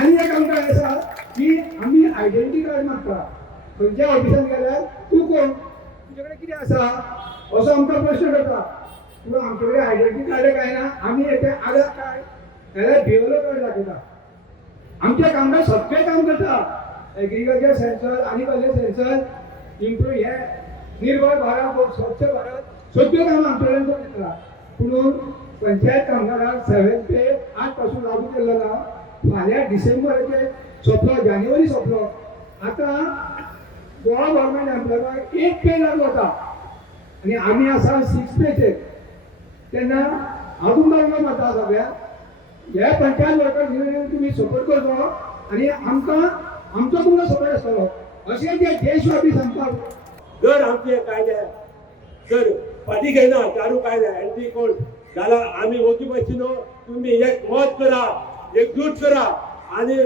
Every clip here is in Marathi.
आणि एक आमकां आसा की आमी आयडेंटिटी कार्ड मागता खंयच्या ऑफिसान गेल्यार तूं कोण तुजे कडेन कितें आसा असो आमकां प्रश्न करता पूण आमचे कडेन आयडेंटिटी कार्ड काय ना आमी येते आधार कार्ड नाल्यार बीएलओ कार्ड दाखयता आमचे कामगार सगळे काम करता एग्रीकल्चर सेंटर आनी कसले सेंटर इम्प्रूव हे निर्भर भारत स्वच्छ भारत सगळ्यो कामां आमचे कडेन करता पूण पंचायत कामगारांक 7 पे 8 पासून लागू केल्लो ना फाल्यां डिसेंबराचे सोंपलो जानेवारी सोंपलो आतां गोवा गव्हर्मेंट एम्प्लॉयमांक 1 पे लागू जाता आनी आमी आसा 6 पेचेर तेन्ना हांव तुमकां उलो मारता सगळ्यांक हे पंचायत वर्कर्स युनियन तुमी सपोर्ट करचो आनी आमकां आमचो तुमकां सपोर्ट आसतलो अशें ते देशव्यापी संपर्क जर आमचे कायदे जर फाटी घेयना चारू कायदे एंट्री कोड जाल्यार आमी वचूं पडची न्हू तुमी एक मत करा एकजूट करा आनी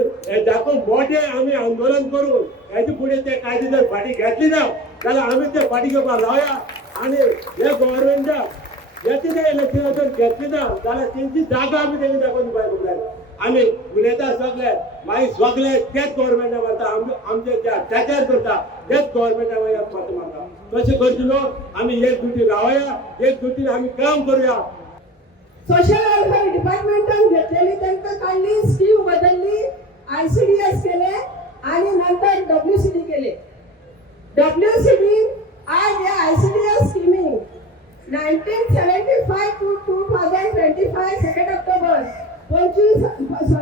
दाखोवन मोठे आमी आंदोलन करून हेजे फुडें ते कायदे जर फाटी घेतली ना जाल्यार आमी ते फाटी घेवपाक लावया आनी हे गव्हर्मेंटाक येते ते इलेक्शन जर घेतली ना जाल्यार तेंची जागा आमी तेणी दाखोवन दिवपाक जाय आमी उलयता सगळे मागीर सगळे तेच गव्हर्मेंटा मारता आमचे ते अत्याचार करता तेच गव्हर्मेंटा मारता तशें करची न्हू आमी एक जुटी रावया एक जुटीन आमी काम करूया सोशल वेलफेअर डिपार्टमेंटान घेतलेली त्यांना काढली स्कीम बदलली आयसीडीएस केले आणि नंतर डब्ल्यूसीडी केले डब्ल्यूसीडी आज या आयसीडीएस स्कीमिंग 1975 to 2025 2 ऑक्टोबर 50 वर्ष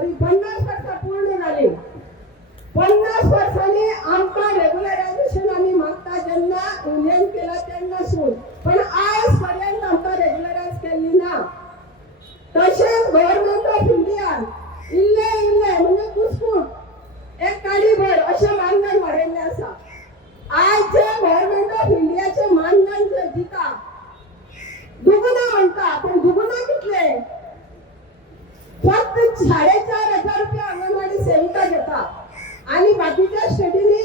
पूर्ण झाली 50 वर्षांनी आमका रेग्युलरायझेशन आम्ही मागता ज्यांना युनियन केला त्यांना सून पण आजपर्यंत आमका रेग्युलरायझ केली ना तसेच गव्हर्नमेंट ऑफ इंडिया इल्ले म्हणजे कुसकूट एक काडीभर असे मानधन वाडयल्ले आसा आजचे गव्हर्नमेंट ऑफ इंडियाचे मानधन जे दिता दुगुना म्हणटा पण दुगुना कितले फक्त 4,500 रुपया अंगणवाडी सेविका घेता आणि बाकीच्या स्टेटीनी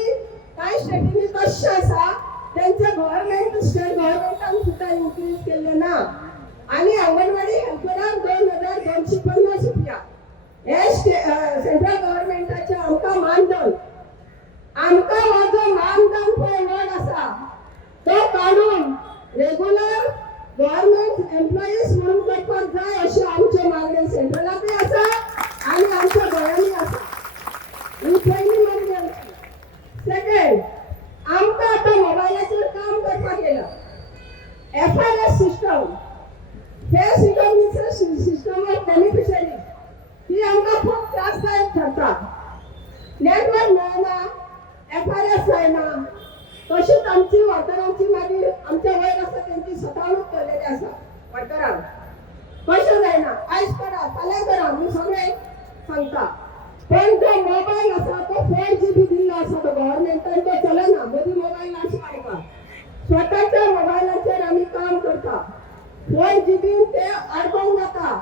काही स्टेटीनी कशे आसा त्यांचे गव्हर्नमेंट स्टेट गव्हर्नमेंटान सुद्धा इन्क्रीज केले ना आणि अंगणवाडी हेल्पराक 2,250 रुपया हे सेंट्रल गव्हर्नमेंटाचे आमकां मानधन आमकां हो जो मानधन पळय वर्ड आसा तो काडून रेग्युलर गव्हर्नमेंट एम्प्लॉईज म्हणून करपाक जाय अशें आमचे मागणी सेंट्रलाकूय आसा आनी आमच्या गोंयांनी आसा ही पयली मागणी आमची सेकंड आमकां आतां मोबायलाचेर काम करपाक येयला FRS सिस्टम हे सिस्टम ऑफ बेनिफिशरी ही आमकां खूब त्रासदायक ठरता नेटवर्क मेळना FRS जायना तशीच आमची वाठारांची मागीर आमच्या वयर आसा त्यांची सतावणूक केलेली आसा वाठारांक कशें जायना आयज करा फाल्यां करा मी सगळे सांगता पण जो मोबायल आसा तो 4GB दिल्लो आसा तो गव्हर्नमेंटान तो चलना मदीं मोबायल आसा आमकां स्वताच्या मोबायलाचेर आमी काम करता 4GB ते अडकोंक जाता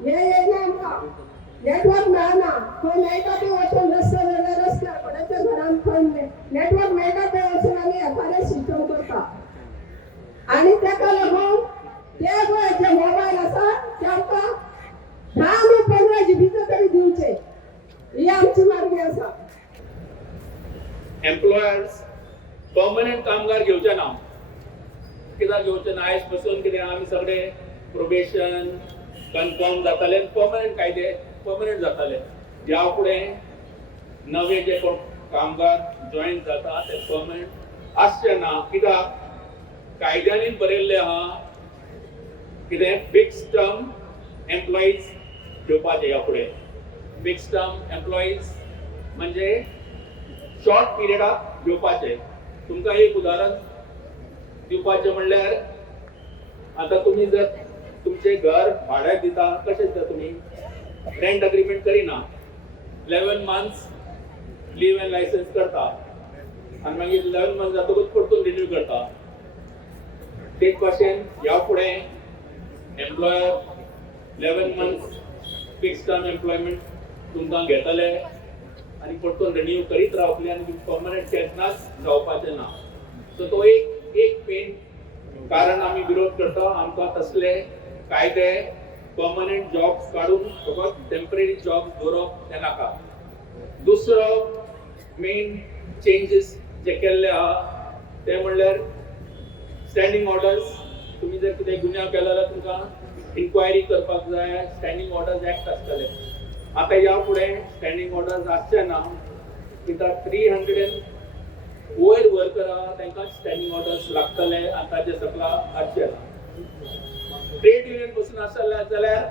हे येयना आमकां नेटवर्क मेळना खंय मेळटा ते वचून रस्ते जाल्यार रस्त्यार कोणाच्या घरान खंय नेटवर्क मेळटा ते वचून आमी FRS सिस्टम करता आनी तेका लागून ते पळय जे मोबायल आसा ते आमकां 10 नु 15GB तरी दिवचे ही आमची मागणी आसा एम्प्लॉयर्स परमनंट कामगार घेवचे ना कित्याक घेवचे ना आयज पासून कितें आमी सगळे प्रोबेशन कन्फर्म जाताले परमनंट कायदे परमनंट जाताले ह्या फुडें नवे जे कोण कामगार जॉईन जाता ते परमनंट आसचे ना कित्याक कायद्यांनी बरयल्लें आहा कितें फिक्स टर्म एम्प्लॉईज घेवपाचे ह्या फुडें फिक्स टर्म एम्प्लॉईज म्हणजे शॉर्ट पिरियडाक घेवपाचे तुमकां एक उदाहरण दिवपाचें म्हणल्यार आतां तुमी जर तुमचे घर भाड्याक दिता कशें दिता तुमी रेंट अग्रीमेंट करिना 11 मंथ्स लीव एंड लायसन्स करता आनी मागीर 11 मंथ्स जातकूच परतून रिन्यू करता तेच भाशेन ह्या फुडें employer 11 months fix term employment तुमकां घेतले आनी परतून रिन्यू करीत रावतले आनी परमनंट केन्नाच जावपाचें ना सो तो एक मेन कारण आमी विरोध करता आमकां तसले कायदे परमनंट जॉब्स काडून फकत टेम्पररी जॉब्स दवरप ते नाका दुसरो मेन चेंजीस जे केल्ले आहा ते म्हणल्यार स्टँडींग ऑर्डर्स. तुम्ही जर कितें गुन्यांव केलो जाल्यार तुमकां इन्क्वायरी करपाक जाय, स्टँडींग ऑर्डर्स एक्ट आसतले. आतां ह्या फुडें स्टँडींग ऑर्डर्स आसचे ना, कित्याक 300 वयर वर्कर आहा तांकां स्टँडींग ऑर्डर्स लागतले, आनी ताचे सकला आसचे ना. ट्रेड युनियन पासून आसले जाल्यार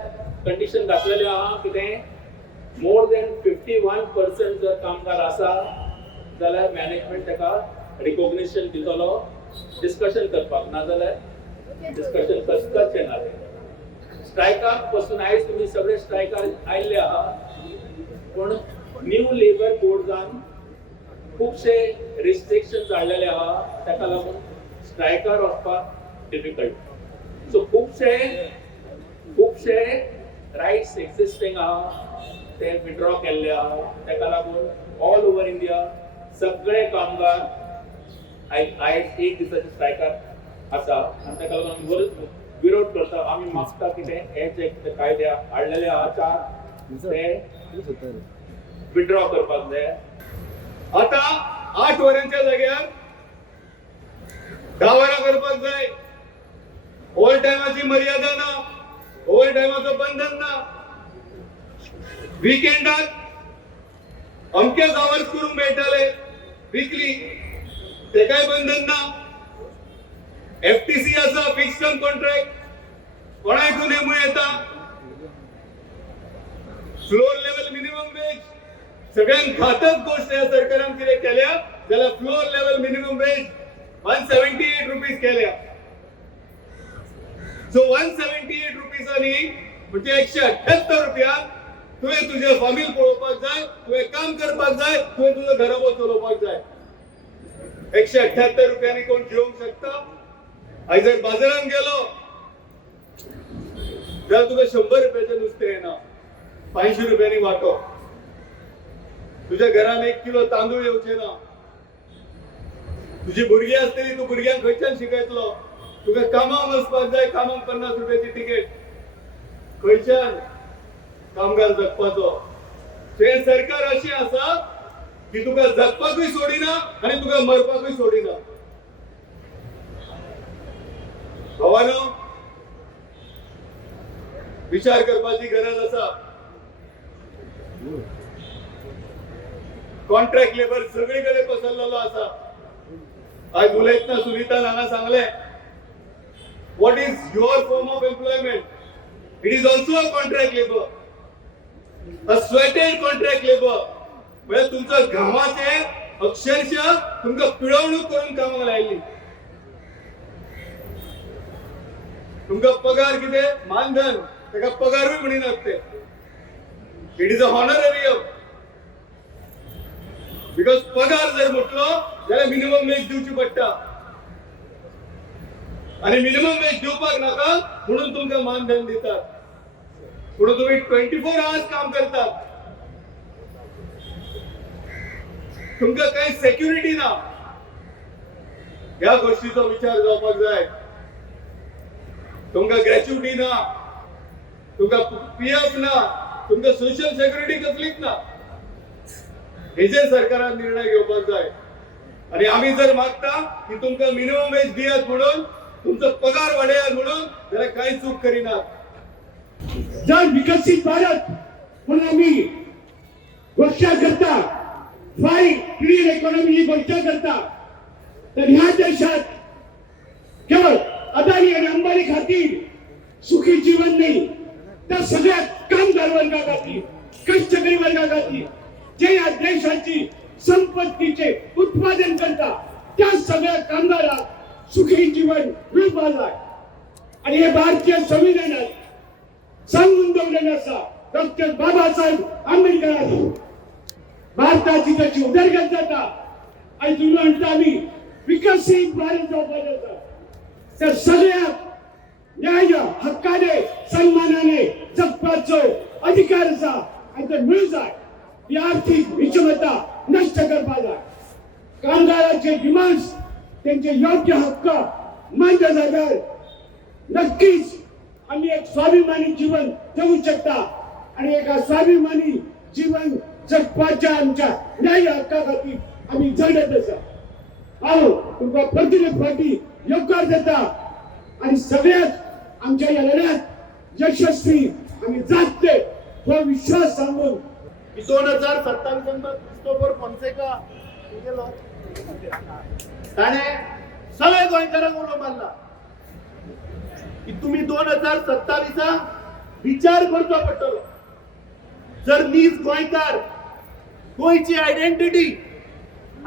कंडिशन घातलेले आहा कितें मोर देन 51% जर कामगार आसा जाल्यार मॅनेजमेंट ताका रिकॉग्निशन दितलो. डिस्कशन करपाक ना जाल्यार डिस्कशन करचें ना. स्ट्रायकाक पासून आयज तुमी सगळे स्ट्रायकार आयिल्ले आहा, पूण न्यू लेबर कोड्सान खुबशे रिस्ट्रिक्शन्स हाडलेले आहा, ताका लागून स्ट्रायकार वचपाक डिफिकल्ट. सो खुबशे रायट्स एक्झिस्टिंग आहा ते विड्रॉ केल्ले आहा. ताका लागून ऑल ओव्हर इंडिया सगळे कामगार आयज एक दिसाचे स्ट्रायकार आसा, आनी ताका लागून आमी विरोध करता. आमी मागता कितें हे जे कायदे हाडलेले आहा 4 ते विड्रॉ करपाक जाय. आता 8 वरांच्या जाग्यार 10 वरां करपाक जाय. ओव्हर टायमाची मर्यादा ना, ओव्हर टायमाचो बंधन ना. विकेंडाक अमकेच आवर्स करूंक मेळटाले विकली, तेकाय बंधन ना. FTC आसा, फिक्स टर्म कॉन्ट्रॅक्ट, कोणाकूय नेमूं येता. फ्लोर लेवल मिनिमम वेज, सगळ्यांत घातक गोष्ट ह्या सरकारान कितें केल्या जाल्यार floor level minimum wage 178 rupees केल्या. सो 178 रुपीजांनी म्हणजे 178 रुपयान तुवें तुजें फामील पळोवपाक जाय, तुवें काम करपाक जाय, तुवें तुजो घराबो चलोवपाक जाय. 178 रुपयांनी कोण जेवंक शकता? आयज जर बाजारात गेलो जाल्यार तुका 100 रुपयाचें नुस्तें येना, 500 रुपयांनी वांटो. तुझ्या घरान 1 किलो तांदूळ येवचे ना. तुझी भुरगीं आसतली, तू भुरग्यांक खंयच्यान शिकयतलो? तुका कामाक वचपाक जाय, कामाक 50 रुपयाची तिकेट. खंयच्यान कामगार जगपाचो? हे सरकार अशें आसा की तुका जगपाकूय सोडिना आनी तुका मरपाकूय सोडिना. भावानो, विचार करपाची गरज आसा. कॉन्ट्रॅक्ट लेबर सगळीकडे पसरलेलो आसा. आज उलयतना सुनीतान हांगा सांगले, what is your form of employment? It is also a contract labor, a sweated contract labor. म्हणजे तुमच्या घामाचे अक्षरशः तुमका पिळवणूक करून कामाक लायली. तुमका पगार कितें मानधन, ताका पगारूय म्हणिनात ते. It is a honorarium. Because पगार जर म्हटलो जाल्यार मिनिमम वेज दिवची पडटा, आणि मिनिमम वेज दिवपाक नाका म्हणून तुमकां मानधन दितात. म्हणून तुम्ही 24 आवर्स काम करतात. तुमकां काही सेक्युरिटी ना. ह्या गोष्टीचो विचार जावपाक जाय. तुमकां ग्रॅच्युटी ना, तुमकां PF ना, तुमकां सोशल सेक्युरिटी कसलीच ना. हेजेर सरकारान निर्णय घेवपाक जाय. आणि आम्ही जर मागता की तुमकां मिनिमम वेज दियात म्हणून, तुमचो पगार वाडयात म्हणून, जाल्यार काही चूक करिनात. जर विकसित भारत म्हणून आम्ही घोषणा करता, 5 ट्रिलियन इकॉनॉमी ही घोषणा करता, तर ह्या देशात केवळ अदानी आणि अंबानी खातीर सुखी जीवन नाही, तर सगळ्या कामगार वर्गाखातीर, कष्टकरी वर्गाखातीर, जे या देशाची संपत्तीचे उत्पादन करता त्या सगळ्या कामगारांक सुखी जीवन मिळपाक जाय. आणि हे भारतीय संविधानात सांगून दवरलेलें आसा. डॉक्टर बाबासाहेब आंबेडकरांनी भारताची जशी उदरगत जाता, आयज तुम्ही म्हणटा आमी विकसीत भारत जावपाक जाता, त्या सगळ्या न्याय हक्काने सन्मानाने जगपाचो अधिकार आसा आणि ते मिळू जाय. ही आर्थिक विषमता नष्ट करपाक जाय. कामगारांचे डिमांड्स, त्यांचे योग्य हक्क मान्य जाल्यार नक्कीच आम्ही एक स्वाभिमानी जीवन जगू शकता. आणि एका स्वाभिमानी जीवन जगपाच्या आमच्या न्याय हक्का खातीर आमी झगडत आसा हांव तुमकां फाटी फाटी येवकार देता आनी सगळ्यात आमच्या ह्या लढ्यात यशस्वी आमी जातले हो विश्वास सांगून 2027 क्रिस्टोफर फॉन्सेका गेलो ताणे सगळे गोंयकारांक उलो मारला की तुम्ही 2027 विचार करचो पडटलो जर मीच गोंयकार गोंयची आयडेंटिटी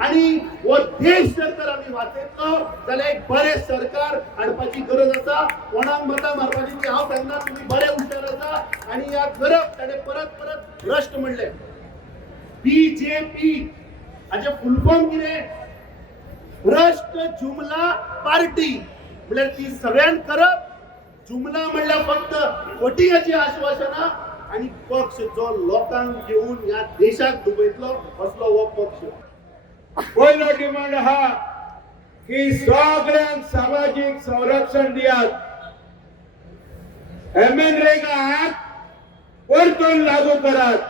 आणि हो देश जर तर आम्ही वाचयतलो जाल्यार एक बरें सरकार हाडपाची गरज आसा कोणाक मतां मारपाची ती हांव सांगना तुम्ही बरे हुशार आसा आणि या करप ताणें परत परत भ्रष्ट म्हणले बीजेपी हाचे फुल फॉर्म कितें भ्रष्ट जुमला पार्टी म्हळ्यार ती सगळ्यांक करप जुमला म्हणल्यार फक्त वोटिंगाची आश्वासनां आणि पक्ष जो लोकांक घेऊन ह्या देशाक डुबयतलो असलो हो पक्ष पहिलो डिमांड हा की सगळ्यांक सामाजिक संरक्षण दियात मनरेगा ऍक्ट परतून लागू करात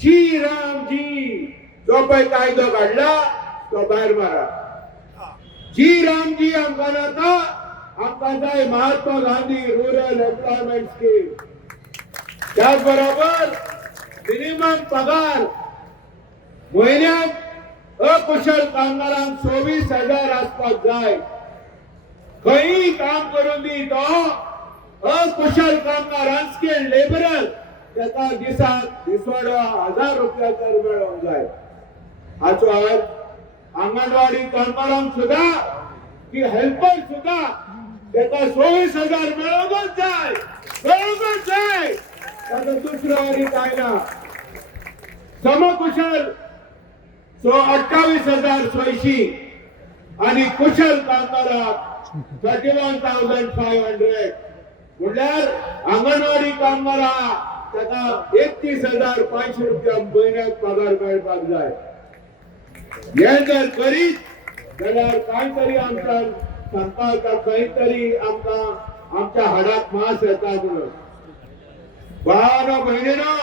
जी राम जी जो पळय कायदो काढला तो भायर मारा जी राम जी आमकां नाका आमकां जाय Mahatma Gandhi rural employment scheme त्याच बरोबर मिनिमम पगार म्हयन्याक अकुशल कामगारांक 24,000 आसपाक जाय खंयी काम करून दी तो अकुशल कामगार अनस्किल्ड लेबरर ताका दिसाक दिसवाडो 1000 रुपया तर मेळोंक जाय हाचो अर्थ आंगणवाडी कामगारांक सुद्धा की हेल्पर सुद्धा ताका 24,000 मेळोंकच जाय ताका दुसरो आनी कांय ना समकुशल 28,600 आणि कुशल कामगाराक 31,500 म्हटल्यार अंगणवाडी कामगारां ताका 31,500 रुपया म्हयन्याक पगार मेळपाक जाय हे जर करीत जाल्यार कांय तरी आमकां सांगता का खंय तरी आमकां आमच्या हाडाक मास येता म्हणून भावानो भयणीनो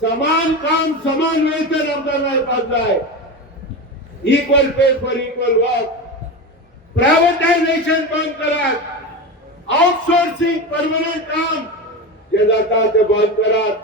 समान काम समान वेतन आमकां मेळपाक जाय equal pay for equal work privatisation बंद करात आउटसोर्सिंग परमनंट काम जे जाता ते बंद करात